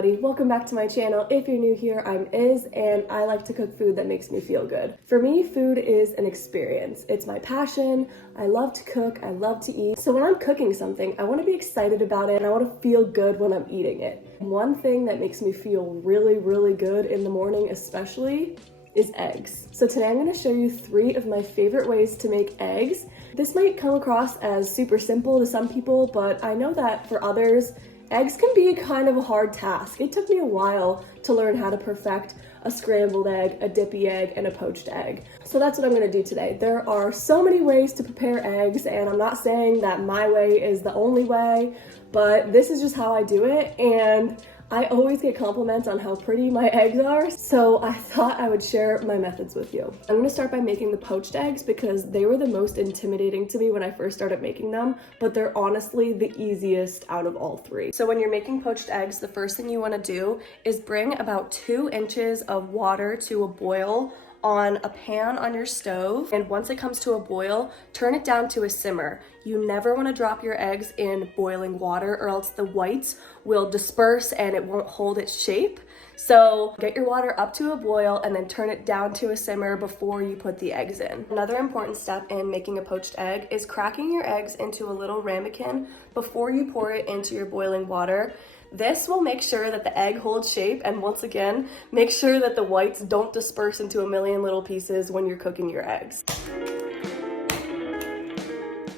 everybody, welcome back to my channel. If you're new here, I'm Iz, and I like to cook food that makes me feel good. For me, food is an experience. It's my passion. I love to cook, I love to eat. So when I'm cooking something, I want to be excited about it and I want to feel good when I'm eating it. One thing that makes me feel really good in the morning especially is eggs. So today I'm going to show you 3 of my favorite ways to make eggs. This might come across as super simple to some people, but I know that for others, eggs can be kind of a hard task. It took me a while to learn how to perfect a scrambled egg, a dippy egg, and a poached egg. So that's what I'm gonna do today. There are so many ways to prepare eggs, and I'm not saying that my way is the only way, but this is just how I do it, and I always get compliments on how pretty my eggs are, so I thought I would share my methods with you. I'm gonna start by making the poached eggs because they were the most intimidating to me when I first started making them, but they're honestly the easiest out of all 3. So when you're making poached eggs, the first thing you wanna do is bring about 2 inches of water to a boil on a pan on your stove, and once it comes to a boil, turn it down to a simmer. You never want to drop your eggs in boiling water or else the whites will disperse and it won't hold its shape. So get your water up to a boil and then turn it down to a simmer before you put the eggs in. Another important step in making a poached egg is cracking your eggs into a little ramekin before you pour it into your boiling water. This will make sure that the egg holds shape, and once again, make sure that the whites don't disperse into a million little pieces when you're cooking your eggs.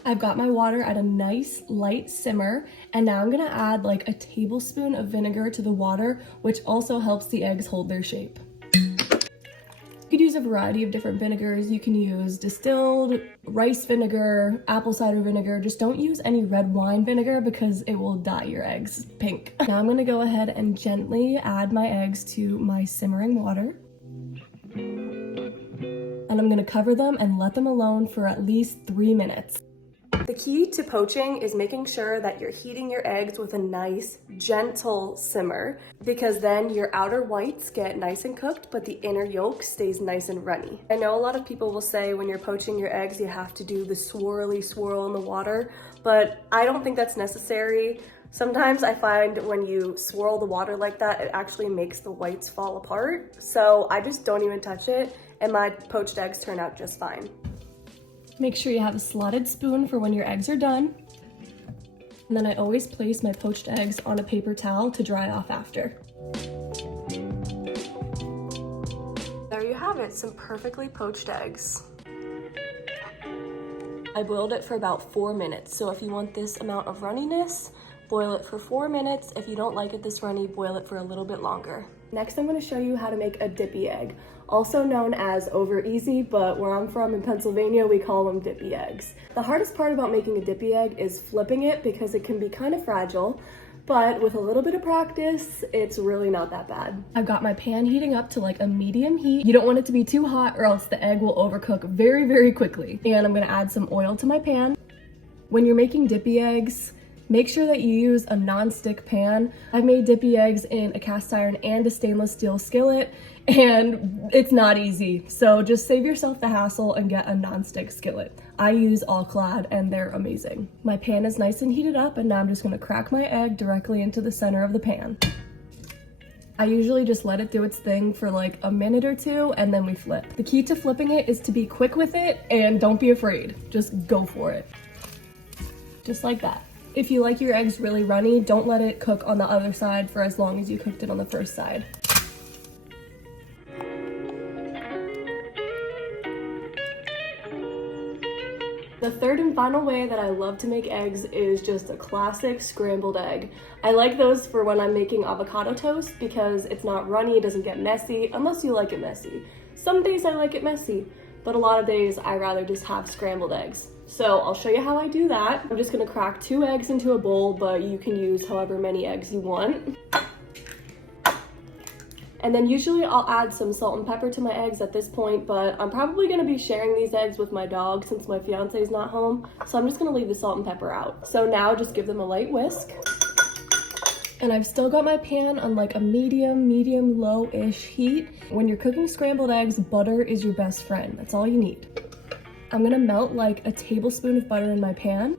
I've got my water at a nice light simmer, and now I'm gonna add like a tablespoon of vinegar to the water, which also helps the eggs hold their shape. You could use a variety of different vinegars. You can use distilled rice vinegar, apple cider vinegar. Just don't use any red wine vinegar because it will dye your eggs pink. Now I'm gonna go ahead and gently add my eggs to my simmering water. And I'm gonna cover them and let them alone for at least 3 minutes. The key to poaching is making sure that you're heating your eggs with a nice, gentle simmer, because then your outer whites get nice and cooked, but the inner yolk stays nice and runny. I know a lot of people will say when you're poaching your eggs, you have to do the swirly swirl in the water, but I don't think that's necessary. Sometimes I find when you swirl the water like that, it actually makes the whites fall apart. So I just don't even touch it, and my poached eggs turn out just fine. Make sure you have a slotted spoon for when your eggs are done. And then I always place my poached eggs on a paper towel to dry off after. There you have it, some perfectly poached eggs. I boiled it for about 4 minutes, so if you want this amount of runniness, boil it for 4 minutes. If you don't like it this runny, boil it for a little bit longer. Next, I'm going to show you how to make a dippy egg, also known as over easy, but where I'm from in Pennsylvania, we call them dippy eggs. The hardest part about making a dippy egg is flipping it because it can be kind of fragile, but with a little bit of practice, it's really not that bad. I've got my pan heating up to like a medium heat. You don't want it to be too hot or else the egg will overcook very quickly. And I'm going to add some oil to my pan. When you're making dippy eggs, make sure that you use a non-stick pan. I've made dippy eggs in a cast iron and a stainless steel skillet, and it's not easy. So just save yourself the hassle and get a non-stick skillet. I use All-Clad and they're amazing. My pan is nice and heated up, and now I'm just gonna crack my egg directly into the center of the pan. I usually just let it do its thing for like a minute or 2 and then we flip. The key to flipping it is to be quick with it and don't be afraid. Just go for it. Just like that. If you like your eggs really runny, don't let it cook on the other side for as long as you cooked it on the first side. The third and final way that I love to make eggs is just a classic scrambled egg. I like those for when I'm making avocado toast because it's not runny, it doesn't get messy, unless you like it messy. Some days I like it messy, but a lot of days I rather just have scrambled eggs. So I'll show you how I do that. I'm just gonna crack 2 eggs into a bowl, but you can use however many eggs you want. And then usually I'll add some salt and pepper to my eggs at this point, but I'm probably gonna be sharing these eggs with my dog since my fiance's not home. So I'm just gonna leave the salt and pepper out. So now just give them a light whisk. And I've still got my pan on like a medium low-ish heat. When you're cooking scrambled eggs, butter is your best friend. That's all you need. I'm gonna melt like a tablespoon of butter in my pan.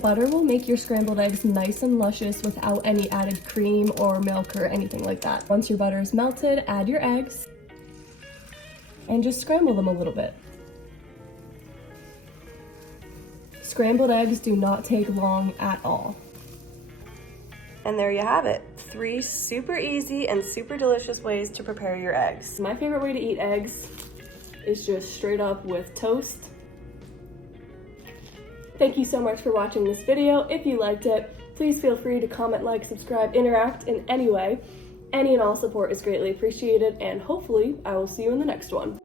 Butter will make your scrambled eggs nice and luscious without any added cream or milk or anything like that. Once your butter is melted, add your eggs and just scramble them a little bit. Scrambled eggs do not take long at all. And there you have it. 3 super easy and super delicious ways to prepare your eggs. My favorite way to eat eggs is just straight up with toast. Thank you so much for watching this video. If you liked it, please feel free to comment, like, subscribe, interact in any way. Any and all support is greatly appreciated, and hopefully I will see you in the next one.